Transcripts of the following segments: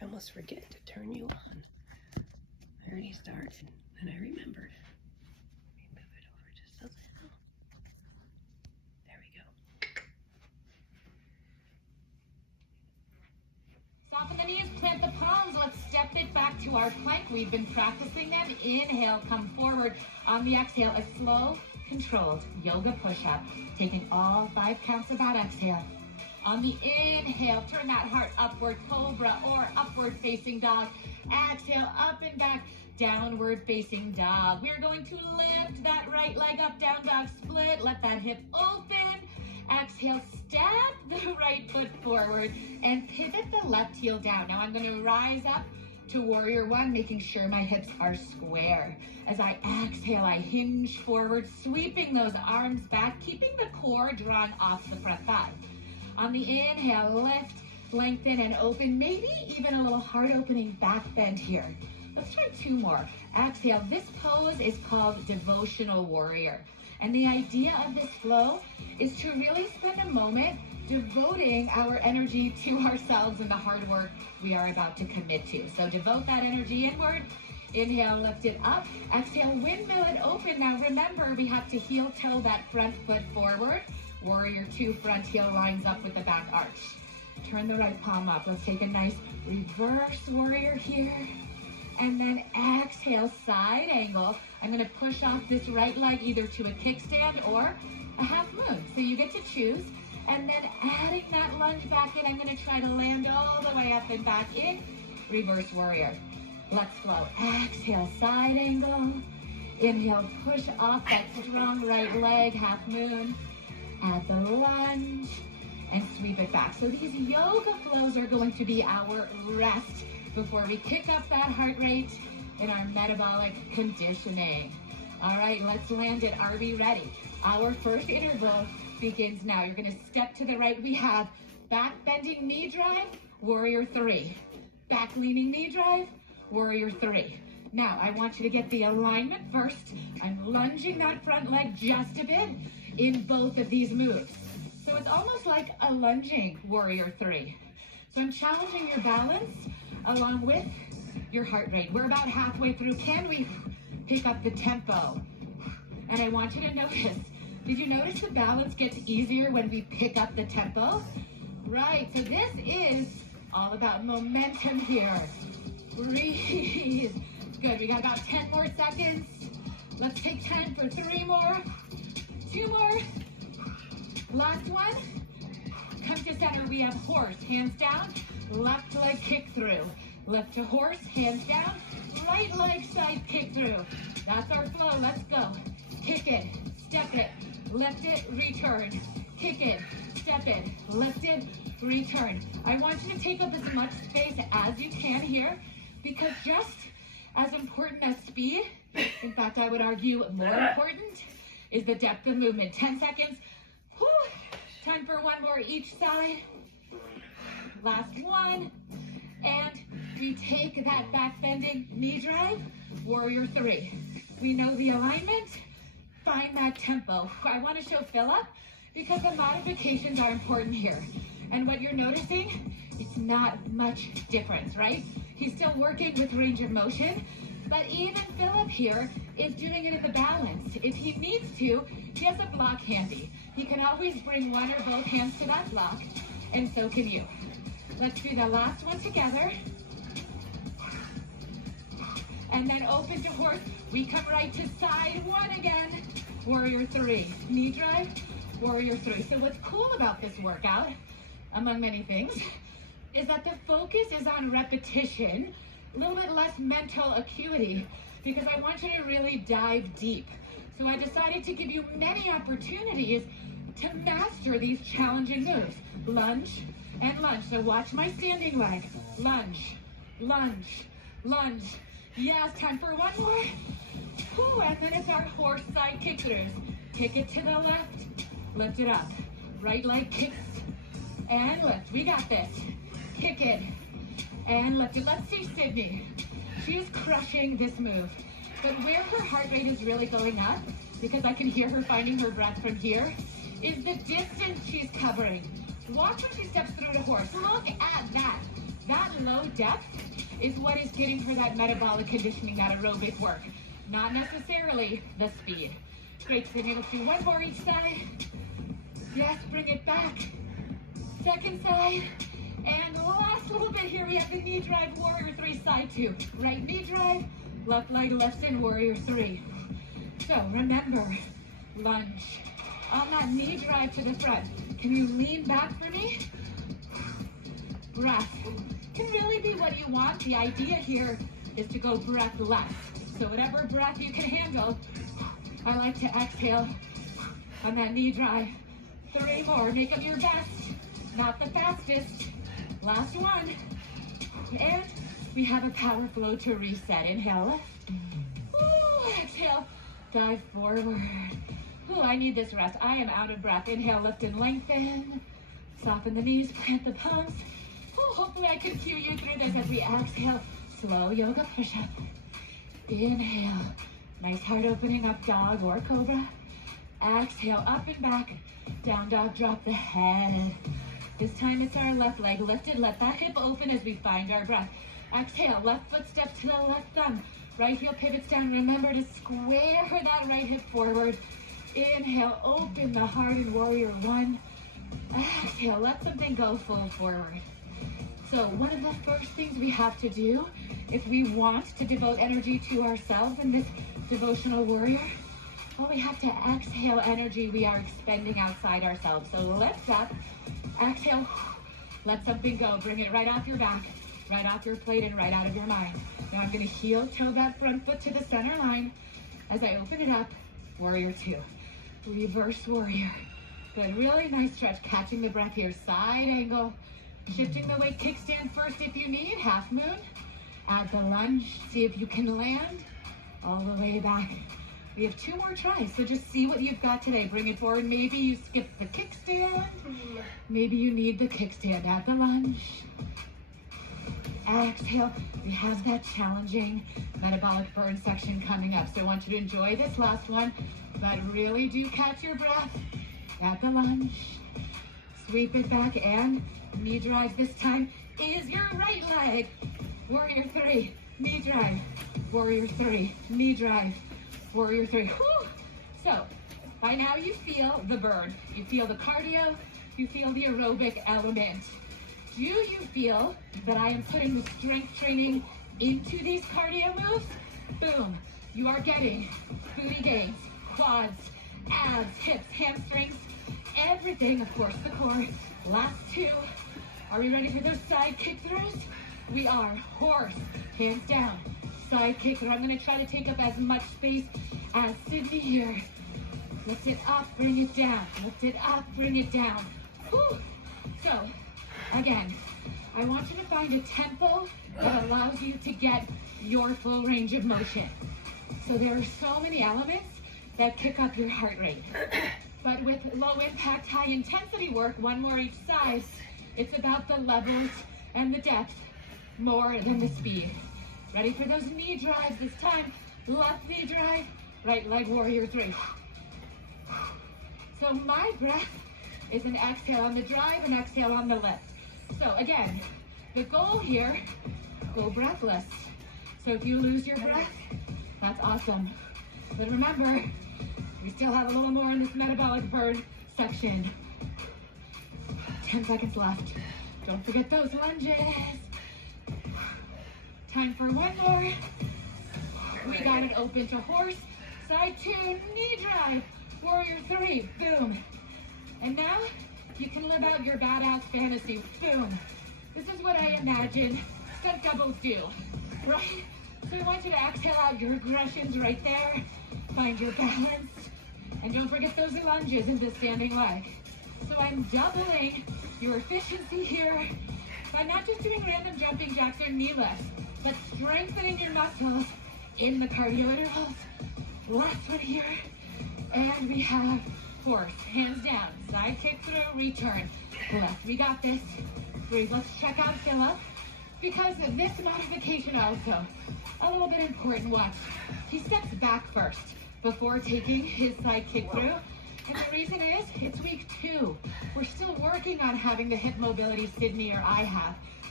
I almost forget to turn you on. I already started, and I remembered. Let me move it over just a little. There we go. Soften the knees, plant the palms. Let's step it back to our plank. We've been practicing them. Inhale, come forward. On the exhale, a slow, controlled yoga push-up. Taking all 5 counts of that exhale. On the inhale, turn that heart upward, cobra or upward facing dog. Exhale, up and back, downward facing dog. We're going to lift that right leg up, down dog split. Let that hip open. Exhale, step the right foot forward and pivot the left heel down. Now I'm going to rise up to warrior one, making sure my hips are square. As I exhale, I hinge forward, sweeping those arms back, keeping the core drawn off the front thigh. On the inhale, lift, lengthen, and open. Maybe even a little heart opening back bend here. Let's try 2 more. Exhale. This pose is called devotional warrior. And the idea of this flow is to really spend a moment devoting our energy to ourselves and the hard work we are about to commit to. So devote that energy inward. Inhale, lift it up. Exhale, windmill it open. Now remember, we have to heel toe that front foot forward. Warrior 2, front heel lines up with the back arch. Turn the right palm up. Let's take a nice reverse warrior here. And then exhale, side angle. I'm going to push off this right leg either to a kickstand or a half moon. So you get to choose. And then adding that lunge back in, I'm going to try to land all the way up and back in. Reverse warrior. Let's flow. Exhale, side angle. Inhale, push off that strong right leg, half moon. Add the lunge and sweep it back. So these yoga flows are going to be our rest before we kick up that heart rate in our metabolic conditioning. All right, let's land it. Are we ready? Our first interval begins now. You're going to step to the right. We have back bending knee drive, warrior 3. Back leaning knee drive, warrior 3. Now, I want you to get the alignment first. I'm lunging that front leg just a bit in both of these moves. So it's almost like a lunging warrior 3. So I'm challenging your balance along with your heart rate. We're about halfway through. Can we pick up the tempo? And I want you to notice, did you notice the balance gets easier when we pick up the tempo? Right, so this is all about momentum here. Breathe. Good, we got about 10 more seconds. Let's take 10 for 3 more. 2 more. Last one. Come to center. We have horse. Hands down. Left leg kick through. Left to horse. Hands down. Right leg side kick through. That's our flow. Let's go. Kick it. Step it. Lift it. Return. Kick it. Step it. Lift it. Return. I want you to take up as much space as you can here, because just as important as speed, in fact, I would argue more important, is the depth of movement. 10 seconds. Whew. Time for 1 more each side. Last one. And we take that back bending knee drive, warrior 3. We know the alignment. Find that tempo. I want to show Philip because the modifications are important here. And what you're noticing, it's not much difference, right? He's still working with range of motion, but even Philip here is doing it at the balance. If he needs to, he has a block handy. He can always bring one or both hands to that block, and so can you. Let's do the last one together. And then open to horse. We come right to side 1 again. Warrior 3. Knee drive, warrior 3. So what's cool about this workout, among many things, is that the focus is on repetition, a little bit less mental acuity, because I want you to really dive deep. So I decided to give you many opportunities to master these challenging moves. Lunge and lunge. So watch my standing leg. Lunge, lunge, lunge. Yes, time for 1 more. Whew, and then it's our horse side kick throughs. Kick it to the left, lift it up. Right leg kicks and lift. We got this. Kick it and lift it. Let's see Sydney. She is crushing this move. But where her heart rate is really going up, because I can hear her finding her breath from here, is the distance she's covering. Watch when she steps through the horse. Look at that. That low depth is what is getting her that metabolic conditioning, that aerobic work, not necessarily the speed. Great, then let's do one more each side. Yes, bring it back. Second side. And the last little bit here, we have the knee drive, warrior 3, side 2. Right knee drive, left leg lifts in, warrior 3. So remember, lunge. On that knee drive to the front, can you lean back for me? Breath can really be what you want. The idea here is to go breathless. So whatever breath you can handle, I like to exhale on that knee drive. 3 more, make them your best, not the fastest. Last one. And we have a power flow to reset. Inhale. Ooh, exhale. Dive forward. Ooh, I need this rest. I am out of breath. Inhale, lift and lengthen. Soften the knees, plant the palms. Ooh, hopefully I can cue you through this as we exhale. Slow yoga push-up. Inhale. Nice heart opening up, dog or cobra. Exhale, up and back. Down dog, drop the head. This time it's our left leg lifted. Let that hip open as we find our breath. Exhale, left foot step to the left thumb. Right heel pivots down. Remember to square that right hip forward. Inhale, open the heart in warrior 1. Exhale, let something go full forward. So one of the first things we have to do if we want to devote energy to ourselves in this devotional warrior, well, we have to exhale energy we are expending outside ourselves. So lift up, exhale, let something go. Bring it right off your back, right off your plate, and right out of your mind. Now I'm going to heel toe that front foot to the center line. As I open it up, warrior 2, reverse warrior. Good, really nice stretch, catching the breath here, side angle, shifting the weight, kickstand first if you need, half moon. Add the lunge, see if you can land all the way back. We have 2 more tries, so just see what you've got today. Bring it forward. Maybe you skip the kickstand. Maybe you need the kickstand. Add the lunge. Exhale. We have that challenging metabolic burn section coming up. So I want you to enjoy this last one, but really do catch your breath. Add the lunge. Sweep it back and knee drive this time is your right leg. Warrior 3, knee drive. Warrior 3, knee drive. Warrior 3. Whew. So by now you feel the burn. You feel the cardio. You feel the aerobic element. Do you feel that I am putting the strength training into these cardio moves? Boom. You are getting booty gains, quads, abs, hips, hamstrings, everything. Of course, the core. Last 2. Are we ready for those side kick throughs? We are. Horse, hands down. Side kick through. I'm going to try to take up as much space as Sydney here. Lift it up, bring it down. Lift it up, bring it down. Whew. So, again, I want you to find a tempo that allows you to get your full range of motion. So there are so many elements that kick up your heart rate. But with low impact, high intensity work, 1 more each side, it's about the levels and the depth more than the speed. Ready for those knee drives this time. Left knee drive, right leg warrior 3. So my breath is an exhale on the drive and exhale on the lift. So again, the goal here, go breathless. So if you lose your breath, that's awesome. But remember, we still have a little more in this metabolic burn section. 10 seconds left. Don't forget those lunges. Time for 1 more. We got it open to horse. Side 2, knee drive. Warrior 3, boom. And now you can live out your badass fantasy. Boom. This is what I imagine stunt doubles do, right? So I want you to exhale out your aggressions right there. Find your balance. And don't forget those lunges into standing leg. So I'm doubling your efficiency here by not just doing random jumping jacks or knee lifts, but strengthening your muscles in the cardio intervals. Last one here. And we have horse, hands down, side kick through, return. Left, we got this. Breathe, let's check out Philip. Because this modification also, a little bit important, watch. He steps back first before taking his side kick through. And the reason is, it's week 2. We're still working on having the hip mobility Sydney or I have.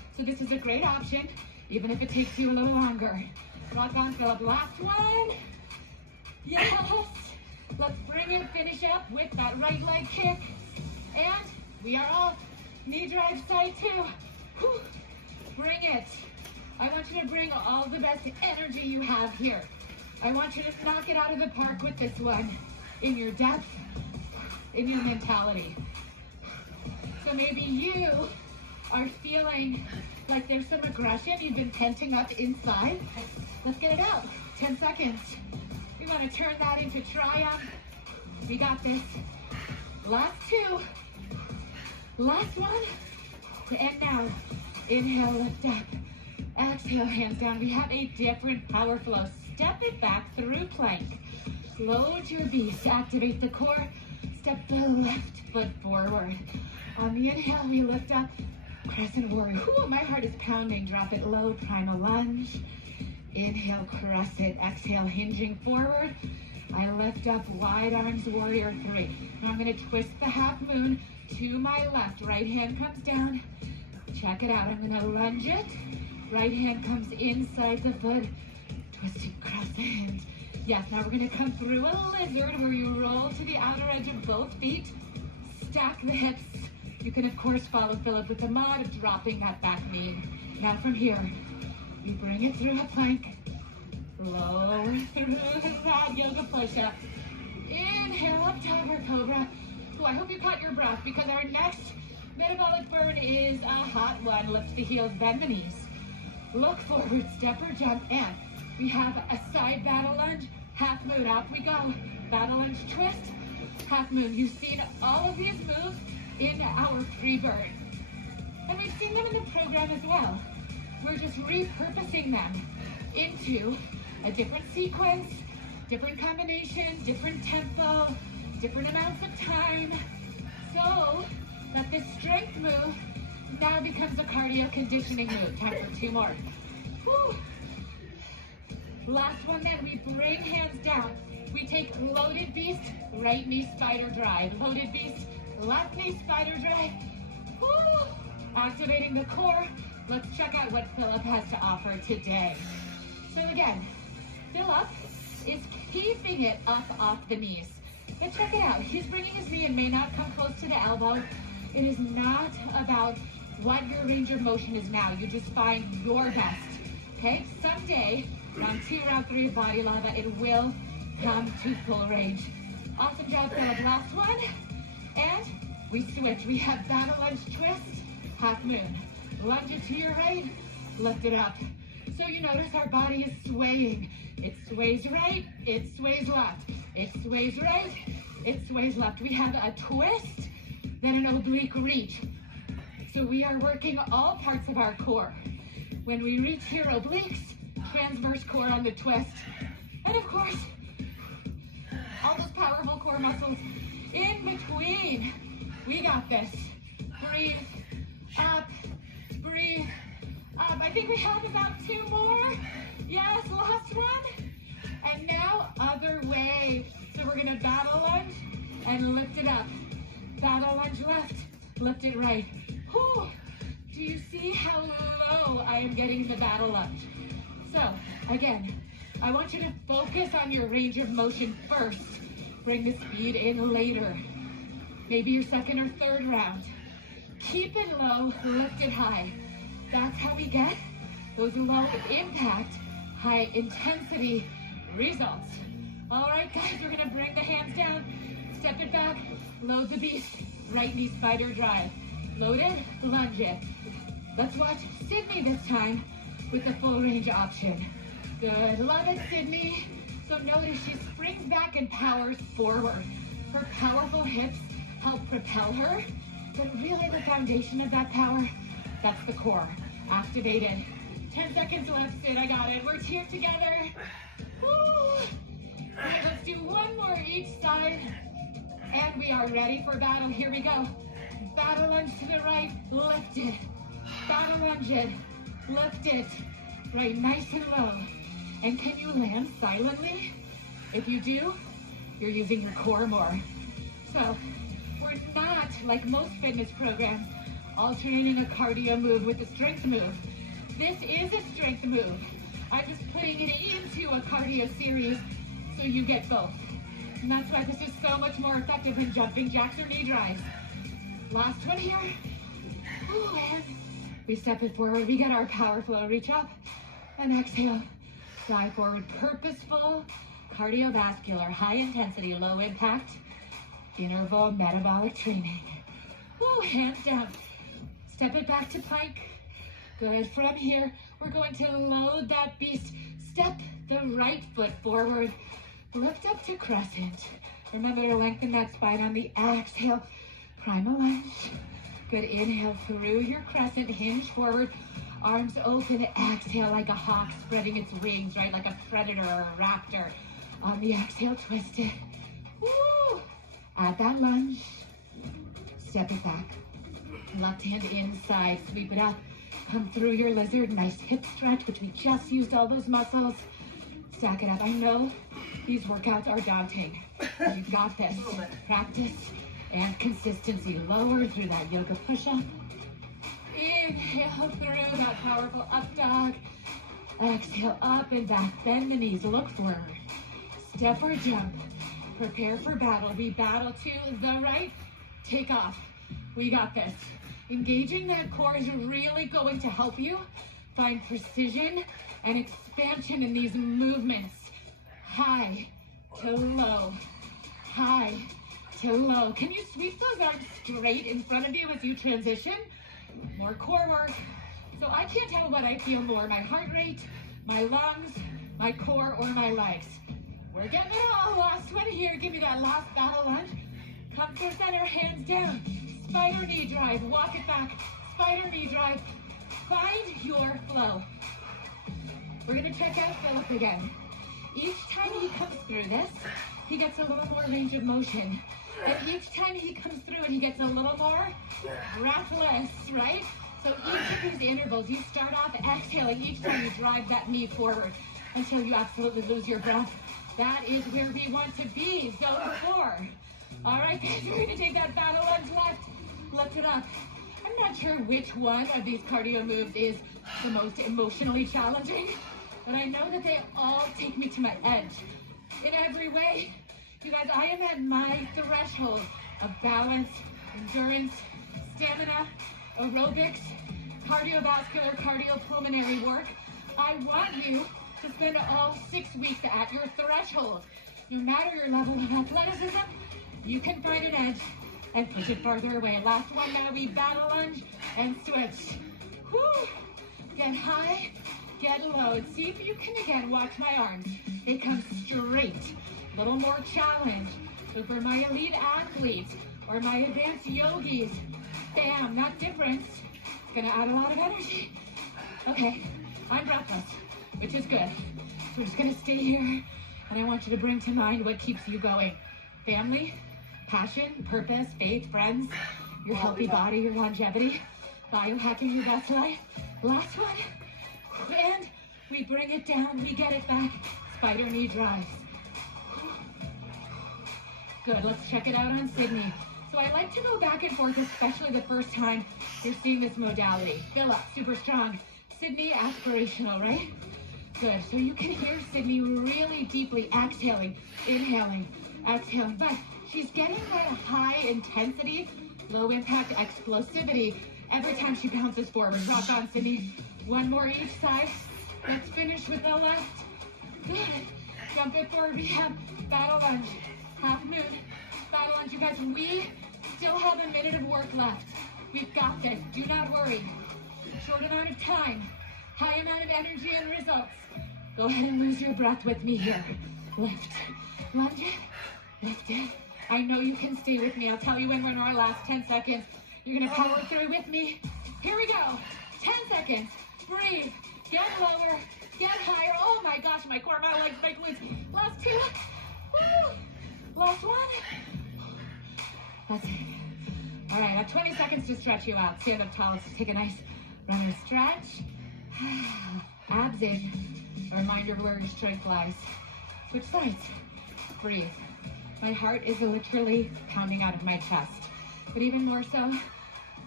So this is a great option, even if it takes you a little longer. Rock on, Philip. Last one. Yes. Let's bring it, finish up with that right leg kick. And we are off. Knee drive side two. Whew. Bring it. I want you to bring all the best energy you have here. I want you to knock it out of the park with this one. In your depth, in your mentality. So maybe you are feeling like there's some aggression you've been penting up inside. Let's get it out. 10 seconds. We want to turn that into triumph. We got this. Last two. Last one. And now, inhale, lift up. Exhale, hands down. We have a different power flow. Step it back through plank. Load your beast. Activate the core. Step the left foot forward. On the inhale, we lift up. Crescent warrior. Ooh, my heart is pounding. Drop it low. Primal lunge. Inhale, crescent. Exhale, hinging forward. I lift up, wide arms, warrior three. Now I'm going to twist the half moon to my left. Right hand comes down. Check it out. I'm going to lunge it. Right hand comes inside the foot. Twisting across the hands. Yes, now we're going to come through a lizard where you roll to the outer edge of both feet. Stack the hips. You can, of course, follow Philip with the mod of dropping that back knee. Now from here, you bring it through a plank. Lower through the side yoga push-up. Inhale up, tiger cobra. Ooh, I hope you caught your breath because our next metabolic burn is a hot one. Lift the heels, bend the knees. Look forward, step or jump, and we have a side battle lunge, half moon, out we go. Battle lunge twist, half moon. You've seen all of these moves in our pre-burn. And we've seen them in the program as well. We're just repurposing them into a different sequence, different combination, different tempo, different amounts of time, so that this strength move now becomes a cardio conditioning move. Time for two more. Whew. Last one then, we bring hands down. We take loaded beast, right knee spider drive. Loaded beast, left knee spider drive. Whew. Activating the core. Let's check out what Philip has to offer today. So again, Philip is keeping it up off the knees. But check it out. He's bringing his knee and may not come close to the elbow. It is not about what your range of motion is now. You just find your best. Okay? Someday, round 2, round 3 of Body Lava, it will come to full range. Awesome job, Philip. Last one. And we switch. We have battle lunge twist, half moon. Lunge it to your right, lift it up. So you notice our body is swaying. It sways right, it sways left. It sways right, it sways left. We have a twist, then an oblique reach. So we are working all parts of our core. When we reach here, obliques, transverse core on the twist. And of course, all those powerful core muscles in between. We got this. Breathe, up, breathe, up. I think we have about 2 more. Yes, last one. And now, other way. So we're gonna battle lunge and lift it up. Battle lunge left, lift it right. Whew. Do you see how low I am getting the battle lunge? So, again, I want you to focus on your range of motion first. Bring the speed in later. Maybe your second or third round. Keep it low, lift it high. That's how we get those low impact, high intensity results. All right, guys, we're gonna bring the hands down, step it back, load the beast, right knee spider drive. Load it, lunge it. Let's watch Sydney this time with the full range option. Good, love it, Sydney. So notice she springs back and powers forward. Her powerful hips help propel her, but really the foundation of that power, that's the core. Activated. 10 seconds left, Sid, I got it. We're here together. Woo! All right, let's do one more each side. And we are ready for battle. Here we go. Battle lunge to the right, lift it. Battle lunge it, lift it. Right, nice and low. And can you land silently? If you do, you're using your core more. So, we're not, like most fitness programs, alternating a cardio move with a strength move. This is a strength move. I'm just putting it into a cardio series so you get both. And that's why this is so much more effective than jumping jacks or knee drives. Last one here. Ooh, and we step it forward. We get our power flow. Reach up and exhale. Slide forward. Purposeful, cardiovascular, high intensity, low impact, interval metabolic training. Ooh, hands down. Step it back to plank. Good. From here, we're going to load that beast. Step the right foot forward. Lift up to crescent. Remember to lengthen that spine on the exhale. Primal lunge. Good. Inhale through your crescent. Hinge forward. Arms open. Exhale like a hawk spreading its wings, right? Like a predator or a raptor. On the exhale, twist it. Woo! Add that lunge. Step it back. Left hand inside. Sweep it up. Come through your lizard. Nice hip stretch, which we just used all those muscles. Stack it up. I know these workouts are daunting. You got this. Practice and consistency. Lower through that yoga push-up. Inhale through that powerful up dog. Exhale up and back. Bend the knees. Look forward. Step or jump. Prepare for battle. We battle to the right. Take off. We got this. Engaging that core is really going to help you find precision and expansion in these movements. High to low. High to low. Can you sweep those arms straight in front of you as you transition? More core work. So I can't tell what I feel more, my heart rate, my lungs, my core, or my legs. We're getting it all. Last one here. Give me that last battle lunge. Come to center, hands down. Spider knee drive. Walk it back. Spider knee drive. Find your flow. We're going to check out Philip again. Each time he comes through this, he gets a little more range of motion. And each time he comes through and he gets a little more breathless, right? So each of these intervals, you start off exhaling each time you drive that knee forward until you absolutely lose your breath. That is where we want to be, zone 4. All right, guys, we're gonna take that battle lunge left. Lift it up. I'm not sure which one of these cardio moves is the most emotionally challenging, but I know that they all take me to my edge in every way. You guys, I am at my threshold of balance, endurance, stamina, aerobics, cardiovascular, cardiopulmonary work. I want you to spend all 6 weeks at your threshold. No matter your level of athleticism, you can find an edge and push it farther away. Last one, now we battle lunge and switch. Woo! Get high, get low, and see if you can again watch my arms. They come straight. A little more challenge. So for my elite athletes or my advanced yogis, bam, not difference. It's gonna add a lot of energy. Okay, I'm breathless, which is good. We're just gonna stay here, and I want you to bring to mind what keeps you going. Family, passion, purpose, faith, friends, your healthy body, your longevity, biohacking your best life. Last one, and we bring it down, we get it back. Spider knee drives. Good, let's check it out on Sydney. So I like to go back and forth, especially the first time you're seeing this modality. Fill up, super strong. Sydney, aspirational, right? Good, so you can hear Sydney really deeply exhaling, inhaling, exhaling, but she's getting that high intensity, low impact explosivity every time she bounces forward. Rock on, Sydney. One more each side. Let's finish with the left. Good. Jump it forward. We have battle lunge, half moon, battle lunge. You guys, we still have a minute of work left. We've got this. Do not worry. Short amount of time, high amount of energy and results. Go ahead and lose your breath with me here. Lift, lunge it, lift it. I know you can stay with me. I'll tell you when we're in our last 10 seconds. You're gonna power through with me. Here we go. 10 seconds. Breathe. Get lower. Get higher. Oh my gosh, my core, my legs, my glutes. Last 2. Woo. Last 1. That's it. All right, I have 20 seconds to stretch you out. Stand up tall. Let's take a nice runner stretch. Abs in. A reminder of where your strength lies. Switch sides. Breathe. My heart is literally pounding out of my chest. But even more so,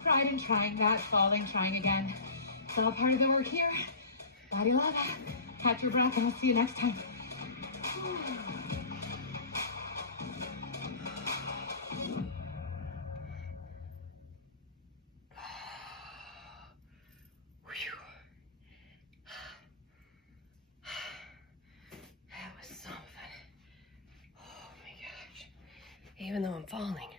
pride in trying that, falling, trying again. It's all part of the work here. Body love. Catch your breath and I'll see you next time. That was something. Oh my gosh. Even though I'm falling,